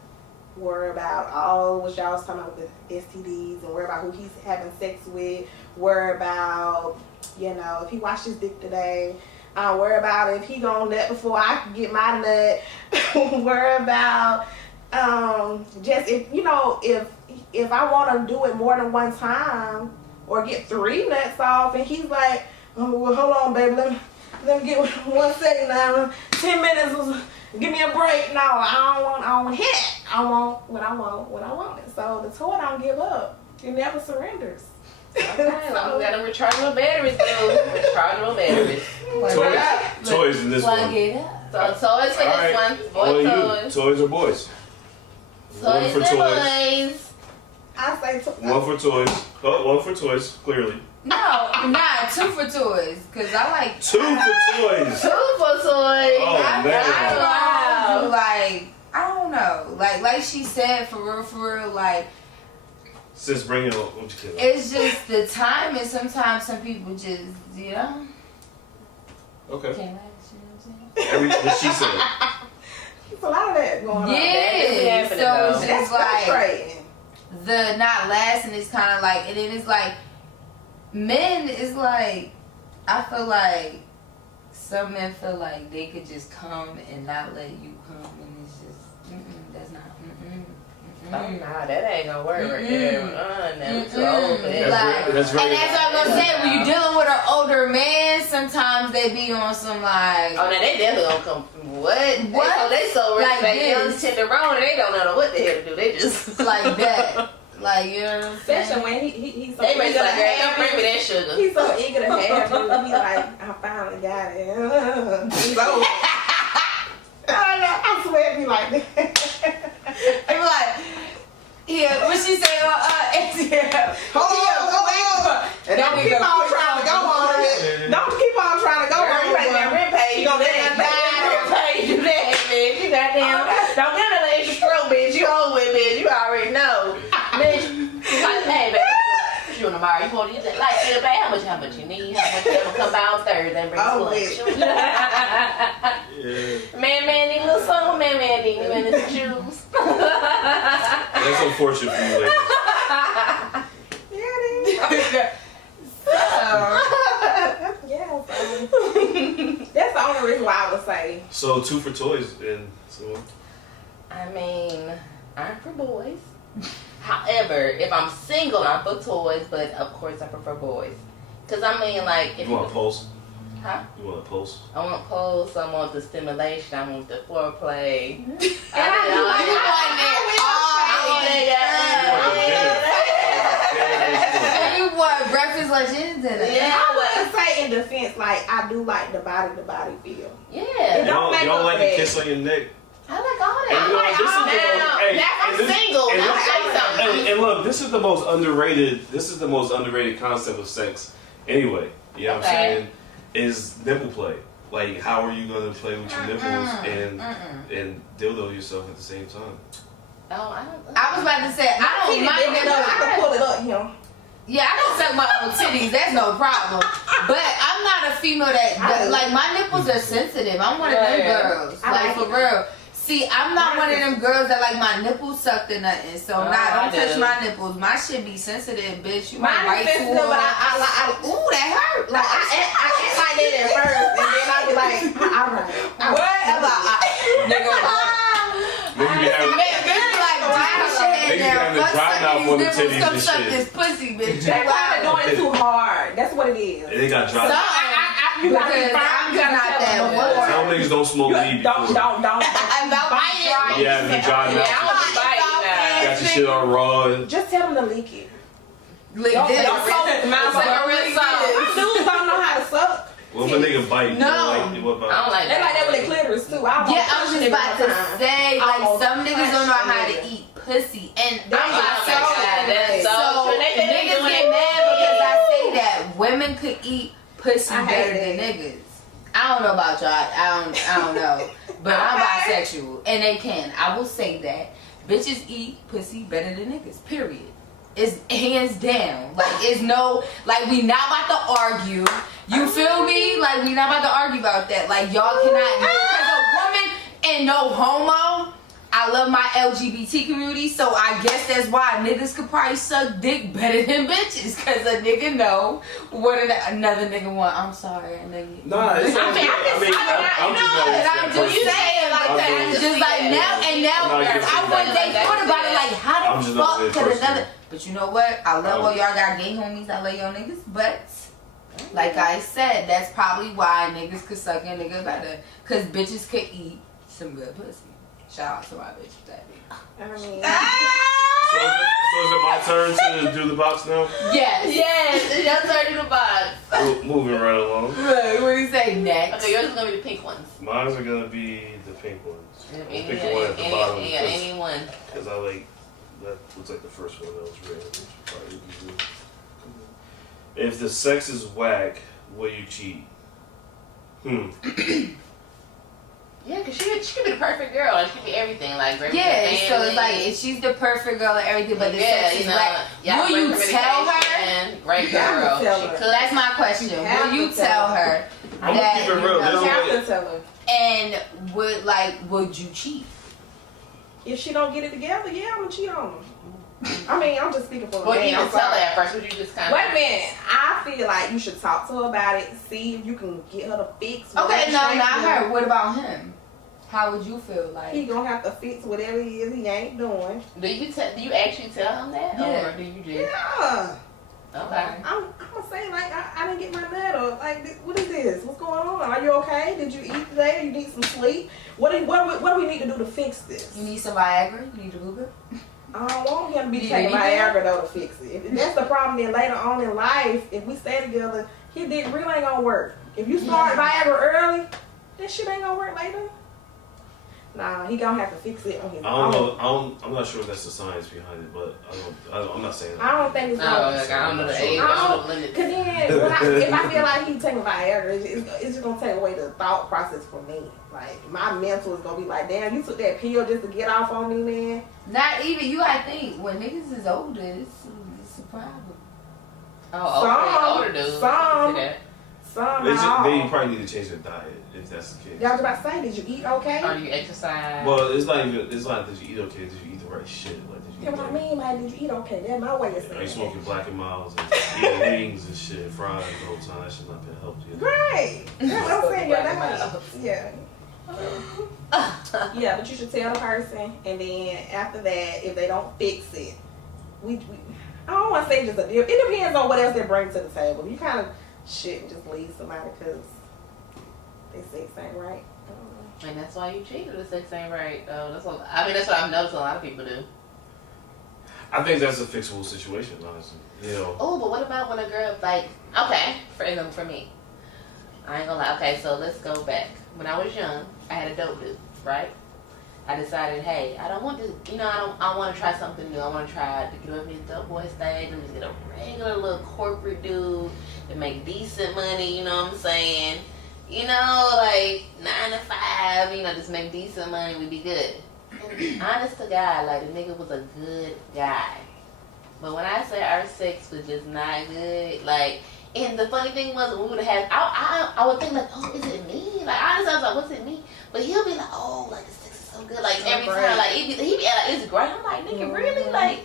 worry about all what y'all was talking about with the STDs and worry about who he's having sex with. Worry about, you know, if he washed his dick today. Worry about if he gonna nut before I can get my nut. Worry about just if you know if I want to do it more than one time or get 3 nuts off and he's like, oh, well, hold on, baby, let me get 1 second now. 10 minutes. Give me a break. No, I don't want hit. I want what I want. So the toy don't give up. It never surrenders. Okay, well, we got them rechargeable batteries, though. Rechargeable batteries. Toys in this Plug one. it up. So toys for this Alright. one. What Boy are toys. you? Toys or boys? One Toys for and toys. boys. I say One for toys. Oh, one for toys, clearly. No, nah, 2 for toys. Cause I like 2 for toys. 2 for toys. Oh, man. Wow. Like, I don't know. Like she said, for real, like, Sis, bring it up. I'm just kidding. it's just the time, and sometimes some people just, you know, Okay. can't last, you know what I'm saying? Everything that she said. It's a lot of that going on. That is Yeah, happening, so though. it's That's just like, frustrating. the not lasting is kind of like, and then it's like, men is like, I feel like some men feel like they could just come and not let you come, and it's just, that's not, Oh, nah, that ain't gonna work right there. Never too old for that. Like, That's very- and that's what I'm gonna say. When you're dealing with an older man, sometimes they be on some like. Oh, now they definitely gonna come. What? What? They so rich, Like like young this. tenderoni, they don't know what the hell to do. They just like that. Like, you know what I'm saying? Especially when he's so They make eager to like, girl, don't have bring me you. that sugar. He's so eager to have you. He's like, I finally got it. He's over. I swear it be like that. They be like, yeah, what she say on Instagram? Hold on. And don't keep on trying to go on it. Don't keep on trying to go on You ain't got it. rent pay. You gonna got let rent pay. You that, bitch. You goddamn. Don't get an extra stroke, bitch. You old with, bitch. You already know. Bitch. You like, hey, baby. What you want tomorrow? You want to use that light bill, babe? How much you need? How much you gonna come by on Thursday and bring Oh, lunch? Yeah. Man, need a little something. Man, need some shoes. That's unfortunate for you ladies. Yeah, it is. Yeah, so that's the only reason why I would say. So 2 for toys and so. I mean, I'm for boys. However, if I'm single, I'm for toys, but of course I prefer boys. Cause I mean, like, if You want a pulse? huh? You want a pulse? I want pulse, I want the stimulation, I want the foreplay. And I You want breakfast, lunch, and dinner. Yeah, would say in defense, like I do like the body feel. yeah. You don't make up like for a that. kiss on your neck? I like all And you know, that. this is the most- hey, Now I'm and this- single. and Now this- say something. And look, this is the most underrated. This is the most underrated concept of sex. Anyway, you know what I'm Okay. saying? Is nipple play. Like, how are you gonna play with your nipples and dildo yourself at the same time? Oh, I don't. I was about to say, I don't mind I can pull it up, you know. Yeah, I can suck my own titties. That's no problem. But I'm not a female that like my nipples are sensitive. I'm one of them girls. I Like like for it. real. See, I'm not one of them girls that like my nipples sucked or nothing. So Oh, don't I touch do. my nipples. My shit be sensitive, bitch. You might Mine right is sensitive, to but it. I Ooh, that hurt. like I act like that at first, and then I be like, all right. Whatever. Nigga. Niggas be having, Bitch be like, why push your head Niggas be down? having the Fuck dry sucking mouth these on the nipples. titties Come and suck shit. this pussy, bitch. They Wow. probably doing it too hard. That's what it is. and they got So, dropped. You gotta be because firm. I'm You gotta not tell that them one. before. Some niggas don't smoke weed Don't. I'm about my Yeah, be dry mouth. Yeah, I don't shit on raw. Just tell them to leak it. Don't Don't suck suck my It's like a real song. Dudes don't know how to suck. What if a nigga bite? No. You what about? I don't like They like that with their clitoris too. I was just about to say, like, some niggas don't know how to eat pussy, and I'm not Oh my God, that's so true. They niggas doing get it. mad because I say that women could eat pussy I better hate than that. niggas. I don't know about y'all. I don't know, but I'm Okay. bisexual, and they can. I will say that bitches eat pussy better than niggas. Period. It's hands down. Like, it's no, like, we not about to argue. You feel me? Like, we not about to argue about that. Like, y'all cannot, because a woman and no homo. I love my LGBT community, so I guess that's why niggas could probably suck dick better than bitches, because a nigga know what another nigga want. I'm sorry, nigga. Nah, it's I'm just saying like that. Just like now, and now I would they thought about it like, how the fuck could another? But you know what? I love all y'all got gay homies. I love y'all niggas, but like I said, that's probably why niggas could suck a nigga better, cause bitches could eat some good pussy. Shout out to my bitch with that. I mean, So is it my turn to do the box now? Yes, it's your turn to the box. Moving right along. What do you say next? Okay, yours is gonna be the pink ones. Mine's are gonna be the pink ones. I'm Any, picking one at the bottom yeah, any one. because I like that. Looks like the first one that was red. Which probably would be good. If the sex is whack, will you cheat? Yeah, because she could be the perfect girl. And she could be everything. Like, great Yeah, with the so it's like family. if she's the perfect girl and everything, but the Yeah, sex is you know, whack. y'all Will you great tell her? communication, Great You have girl. to tell She her. could. That's my question. You have Will you to tell tell her I'm that? gonna keep it real. you know, This you is have what- to tell her. and would you cheat? If she don't get it together, yeah, I'm gonna cheat on her. I mean, I'm just speaking for the Well, man. you I'm didn't tell her sorry. at first, but you just kind of. Wait a minute. I feel like you should talk to her about it. See if you can get her to fix. Okay, whatever no, she not ain't her. doing. What about him? How would you feel like? He gonna have to fix whatever it is he ain't doing. Do you actually tell him that, Yeah. or do you just? Yeah. Okay. I'm gonna say like I didn't get my nut, or like what is this? What's going on? Are you okay? Did you eat today? You need some sleep? What do we need to do to fix this? You need some Viagra? You need a Uber? I don't want him to be Do you taking need Viagra though to fix it. If that's the problem, then later on in life, if we stay together, his dick really ain't gonna work. If you start Viagra early, that shit ain't gonna work later. Nah, he gonna have to fix it on his I don't own. know. I'm not sure if that's the science behind it, but I'm not saying that. I don't think it's No, gonna. like, I don't know the Sure. age. I don't know the limit. Cause then, if I feel like he's taking Viagra, it's just gonna take away the thought process from me. Like my mental is gonna be like, damn, you took that pill just to get off on me, man. Not even you. I think when niggas is older, it's a problem. Oh, older dudes. some. See that. Somehow. They probably need to change their diet if that's the case. Y'all was about to say, did you eat okay? Or you exercise. Well, it's not did you eat okay? Did you eat the right shit? Like, did you That's eat what I the mean, like, did you eat okay? That's my way of Are saying you it. smoking Black and Milds and eating wings and shit, fries the whole time? That should not been helped you. Great. That's what I'm saying. Yeah, Black that's yeah. Yeah, but you should tell the person, and then after that, if they don't fix it, we I don't want to say just a deal. It depends on what else they bring to the table. You kind of shouldn't just leave somebody because they sex ain't right. I don't know. And that's why you cheat. The sex ain't right. That's what I've noticed a lot of people do. I think that's a fixable situation, honestly. You know. Oh, but what about when a girl, like, okay, for example, for me, I ain't gonna lie. Okay, so let's go back. When I was young, I had a dope dude, right? I decided, hey, I don't want to, I want to try something new. I want to try to get up in the dope boy stage and just get a regular little corporate dude that make decent money, you know what I'm saying? Like 9 to 5, just make decent money, we'd be good. And honest to God, like, the nigga was a good guy. But when I say our sex was just not good, like, and the funny thing was, we would have, I would think like, oh, is it me? Like, honestly, I was like, what's it me? But he'll be like, oh, like, the sex is so good. Like, every time, like, he'd be like, it's great. I'm like, nigga, really? Like,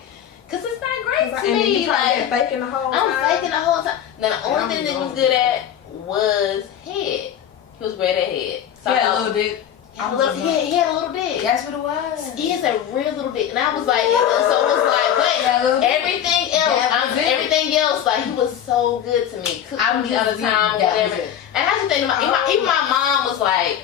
cause it's not great to And then me. you Like, faking the whole time. I'm faking the whole time. Now, the only thing nigga was good at was head. He was great at head. So Yeah, a little dick. he had a little dick. That's what it was. He has a real little dick, and I was like, so it was like, but everything else, like, he was so good to me, cooked me all the time, whatever. And I just think, even my mom was like,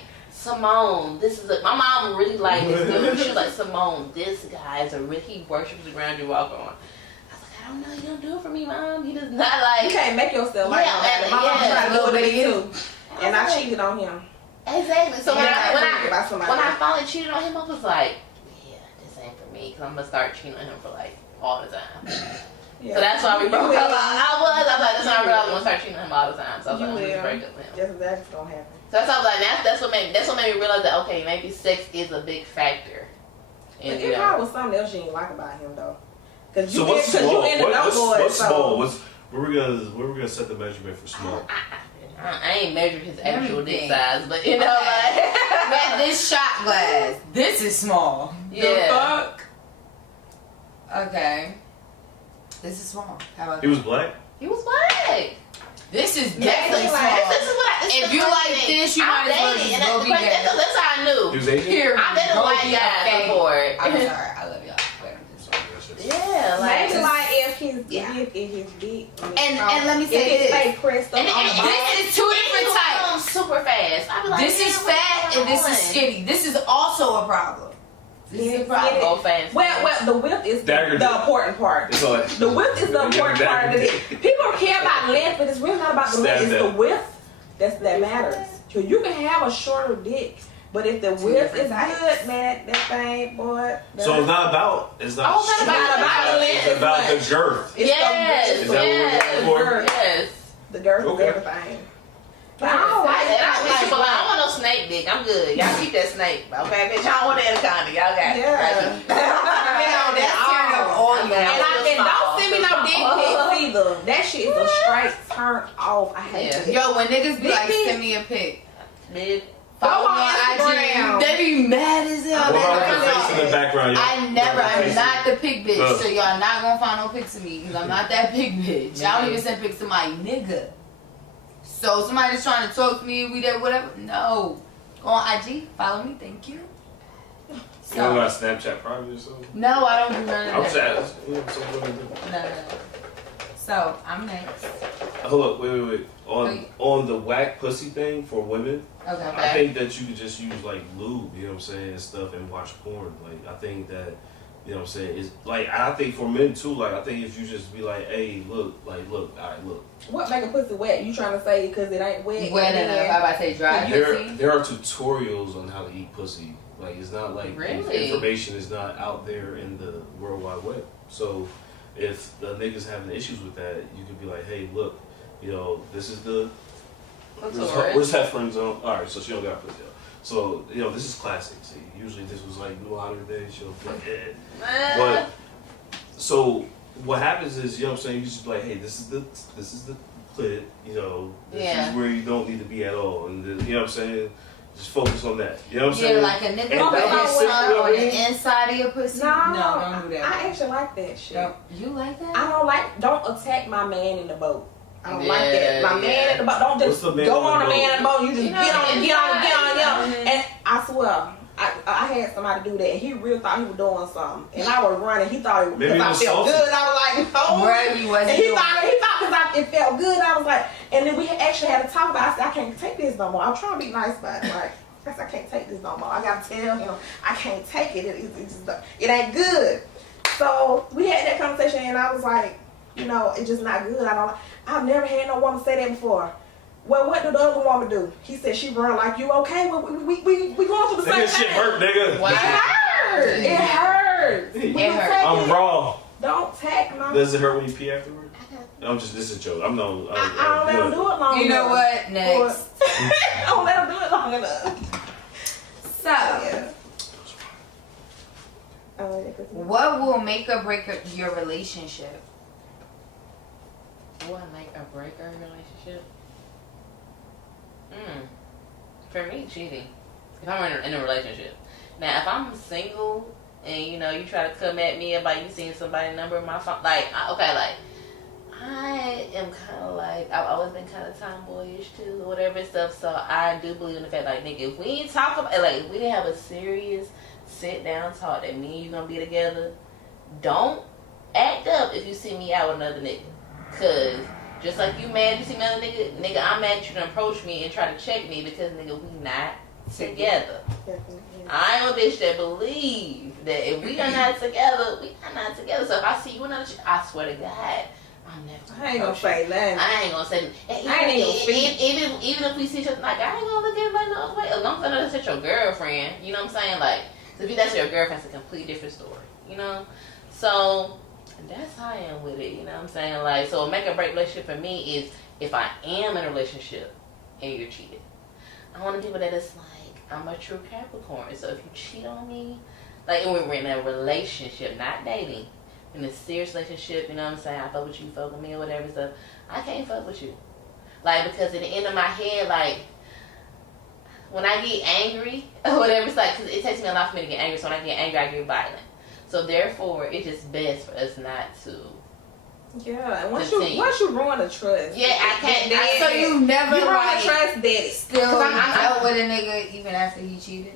Simone, my mom really liked this dude. She was like, Simone, this guy is he worships the ground you walk on. I was like, I don't know, you don't do it for me, Mom. He does not like. You can't make yourself like that. My mom tried to do it too, and I cheated on him. Exactly. So when I finally cheated on him, I was like, yeah, this ain't for me, because I'm gonna start cheating on him for like all the time. Yeah. So that's why we broke up. I was like, that's why I realized I'm gonna start cheating on him all the time. So I was like, I'm gonna break up with him. That's exactly what's gonna happen. So that's why I was like, that's what made me realize that okay, maybe sex is a big factor. And it probably was something else you didn't like about him though. Cause so what's small? What's small? Where we gonna set the measurement for small? I ain't measured his actual dick size, but you know, like man, this shot glass, this is small. Yeah. The fuck? Okay. This is small. How about He was black? He was black. This is definitely small. If you like this, you might as well just go be gay. That's how I knew. He was Asian? Here, I didn't like guys before it. I'm sorry, I love y'all. Yeah, like maybe like if his dick is his dick. And let me say this. Stay pressed up on the bottom. This is two different types. Super fast. I be like, this is fat and this is skinny. This is also a problem. This is a problem. Go fast. Well, the width is the important part. The width is the important part of it. People care about length, but it's really not about the length. It's the width that matters. So you can have a shorter dick, but if the width is good, man, that thing, boy. So it's not about the length. It's about the girth. Yes. Is that what we're looking for? Yes. The girth is everything. But I don't like that. I don't want no snake dick. I'm good. Y'all keep that snake, okay, bitch? I don't want the anaconda. Y'all got it. Yeah. That's turn up all you. And don't send me no dick pics either. That shit is a straight turn off. I hate it. Yo, when niggas be like, send me a pic. Bitch. Follow me on IG. They be mad as hell. What about the face in the background? I'm not the pig bitch, so y'all not gonna find no pics of me because I'm not that pig bitch. I don't even send pics to my nigga. So somebody's trying to talk to me, we there, whatever. No, go on IG, follow me, thank you. So, you don't got Snapchat private or something? No, I don't do none of that. No. So I'm next. Hold up, wait. On the whack pussy thing for women, okay. I think that you could just use like lube, you know what I'm saying, and stuff, and watch porn. Like I think that, you know what I'm saying, it's like I think for men too. Like I think if you just be like, hey, look, all right, look. What make a pussy wet? You trying to say because it ain't wet? Wet enough. I'm about to say dry. There are tutorials on how to eat pussy. Like it's not like information is not out there in the World Wide Web. So if the niggas having issues with that, you could be like, hey, look, you know, this is the where's Heffron zone? All right, so she don't got pussy. So you know, this is classic. See, usually this was like Blue Honor Day. She'll be like, but so what happens is, you know what I'm saying, you just be like, hey, this is the clit, you know, this is where you don't need to be at all, and you know what I'm saying. Just focus on that. You know what I'm saying? Yeah, like a nigga on the inside of your pussy. No, don't do that. I actually like that shit. You like that? Don't attack my man in the boat. I don't like that. My man in the boat. Don't just go on the man in the boat. You just get on. And I swear, I had somebody do that, and he really thought he was doing something. And I was running. He thought it was because I felt good. I was like, no. Right, you wasn't. And he thought because it felt good. I was like, and then we actually had a talk about it. I said, I can't take this no more. I'm trying to be nice about it. Like, I said, I can't take this no more. I gotta tell him I can't take it. It ain't good. So we had that conversation, and I was like, you know, it's just not good. I've never had no woman say that before. Well, what did the other woman do? He said she run like you. Okay, well, we going through the same thing. Shit hurt, nigga. Wow. It hurts. It hurts. I'm wrong. Don't take my. Does it hurt when you pee afterward? This is a joke. I don't let him do it long enough. You know what? Next. I don't let him do it long enough. So, what will make or break your relationship? What make or break our relationship? For me, cheating. If I'm in a relationship. Now, if I'm single and you know you try to come at me about you seeing somebody's number in my phone, I am kind of like I've always been kind of tomboyish too, or whatever stuff. So I do believe in the fact, like, nigga, if we ain't talk about, like, if we didn't have a serious sit down talk that me and you gonna be together, don't act up if you see me out with another nigga, cause just like you mad you see another nigga, I'm mad you to approach me and try to check me because nigga we not together. Definitely. I am a bitch that believe that if we are not together, we are not together. So if I see you another chick, I swear to God, I'm never. I ain't gonna say nothing. I ain't gonna say. I ain't gonna speak. Even if we see each other, like I ain't gonna look at it like no other way. As long as I know that's your girlfriend, you know what I'm saying? Like, so if that's your girlfriend, it's a completely different story, you know. So that's how I am with it, you know what I'm saying? Like, so a make or break relationship for me is if I am in a relationship and you're cheated. I want people that it's like I'm a true Capricorn. So if you cheat on me, like, and we're in a relationship, not dating, in a serious relationship, you know what I'm saying? I fuck with you, fuck with me, or whatever stuff. I can't fuck with you, like, because at the end of my head, like, when I get angry or whatever, it's like, cause it takes me a lot for me to get angry. So when I get angry, I get violent. So therefore, it's just best for us not to. Yeah, and once you ruin the trust, yeah, I can't. So you never you ruin like trust that still I'm out with a nigga even after he cheated?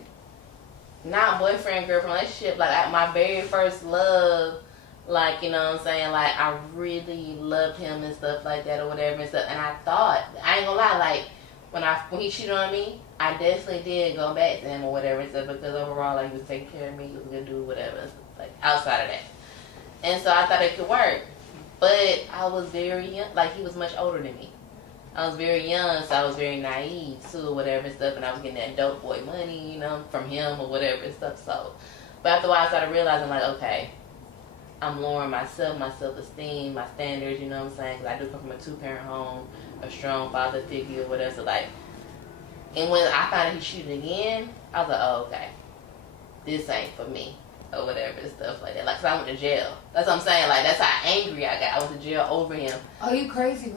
Not boyfriend girlfriend relationship. Like my very first love, like, you know what I'm saying. Like I really loved him and stuff like that or whatever and stuff. And I thought, I ain't gonna lie, like when he cheated on me, I definitely did go back to him or whatever and stuff because overall, like, he was taking care of me, he was a good dude, whatever. Like outside of that, and so I thought it could work. But I was very young, like he was much older than me. I was very young, so I was very naive too, or whatever and stuff, and I was getting that dope boy money, you know, from him or whatever and stuff. So, but after a while, I started realizing, like, okay, I'm lowering myself, my self-esteem, my standards, you know what I'm saying? Because I do come from a 2-parent home, a strong father figure, or whatever. So, like, and when I found out he cheated again, I was like, oh, okay, this ain't for me. Or whatever and stuff like that. Like, 'cause I went to jail. That's what I'm saying. Like, that's how angry I got. I went to jail over him. Oh, you crazy.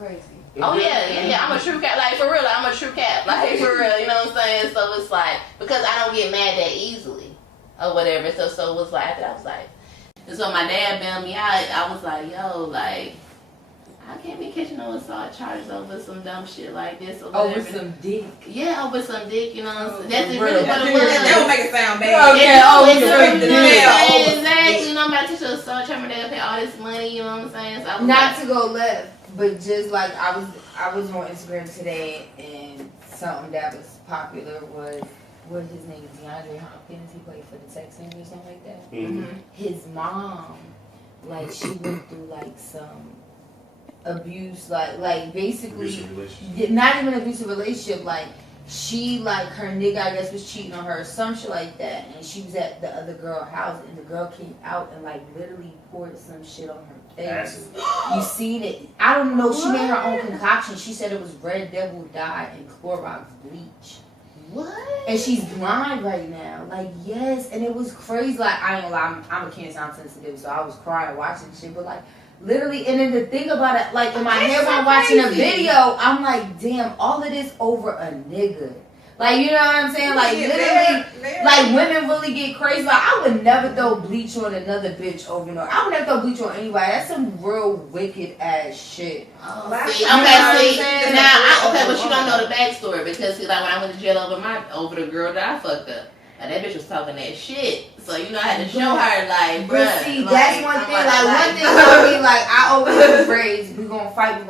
Oh, yeah. I'm a true cat. Like, for real. Like, I'm a true cat. Like, for real. You know what I'm saying? So, it's like, because I don't get mad that easily. Or whatever. So it was like, after that, I was like, and so my dad bailed me out. I was like, yo, like, I can't be catching no assault charges over some dumb shit like this or whatever. Over some dick. Yeah, over some dick, you know what I'm saying? That's really really what it was. that would make it sound bad. Exactly. You know, I'm about to teach you a son, trying to pay all this money, you know what I'm saying? So I was Not to go left, but just like I was on Instagram today and something that was popular was what his name is, DeAndre Hopkins. He played for the Texans or something like that. Mm-hmm. His mom, like, she went through like some abuse, like basically not even abusive relationship, like she, like, her nigga I guess was cheating on her or some shit like that, and she was at the other girl's house and the girl came out and like literally poured some shit on her face. You seen it? I don't know, she made her own concoction. She said it was Red Devil dye and Clorox bleach. What? And she's blind right now. Like, yes, and it was crazy. Like, I ain't gonna lie, I'm a cancer, I'm sensitive, so I was crying watching shit, but like literally, and then the thing about it, like in my head when I'm watching a video, I'm like, damn, all of this over a nigga. Like, you know what I'm saying? Like, literally, like, women really get crazy. Like, I would never throw bleach on another bitch over no. I would never throw bleach on anybody. That's some real wicked ass shit. Oh, See, now, okay, but you don't know the backstory because, see, like, when I went to jail over the girl that I fucked up, and that bitch was talking that shit. So, you know, I had to show her, like, bruh. But see, like, that's one thing. Like, one thing about me, like, I always have the phrase, we gonna fight.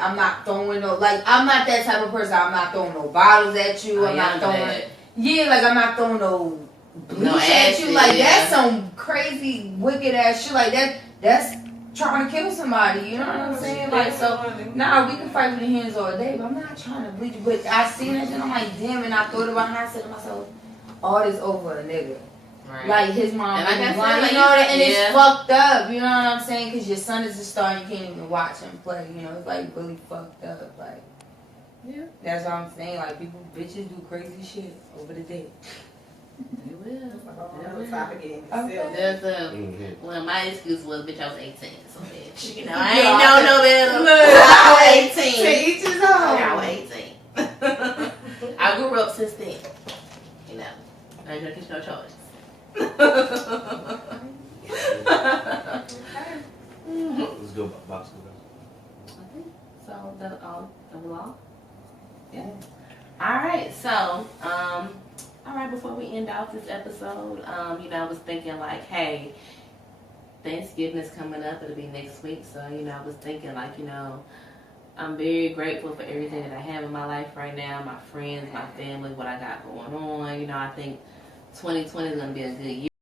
I'm not throwing no, like, I'm not that type of person. I'm not throwing no bottles at you. I'm not throwing, like, I'm not throwing no bleach at you. Like, that's some crazy, wicked ass shit. Like, that's trying to kill somebody. You know what I'm saying? Like, so, nah, we can fight with the hands all day, but I'm not trying to bleach. But I seen that shit, I'm like, damn, and I thought about it, and I said to myself, all this over a nigga. Right. Like, his mom and is blind, like, you know, and it's fucked up, you know what I'm saying? Because your son is a star and you can't even watch him play, you know? It's, like, really fucked up, like, yeah. That's what I'm saying, like, bitches do crazy shit over the day. They will. Well, my excuse was, bitch, I was 18, so bitch, you know, I ain't know no better. I was 18. To each his own. I was 18. I grew up since then, you know. I ain't gonna catch no choice. Let's go box. Okay. So that all all? Yeah. Alright, so alright, before we end off this episode, you know, I was thinking like, hey, Thanksgiving is coming up, it'll be next week, so you know, I was thinking like, you know, I'm very grateful for everything that I have in my life right now, my friends, my family, what I got going on. You know, I think 2020 is going to be a good year.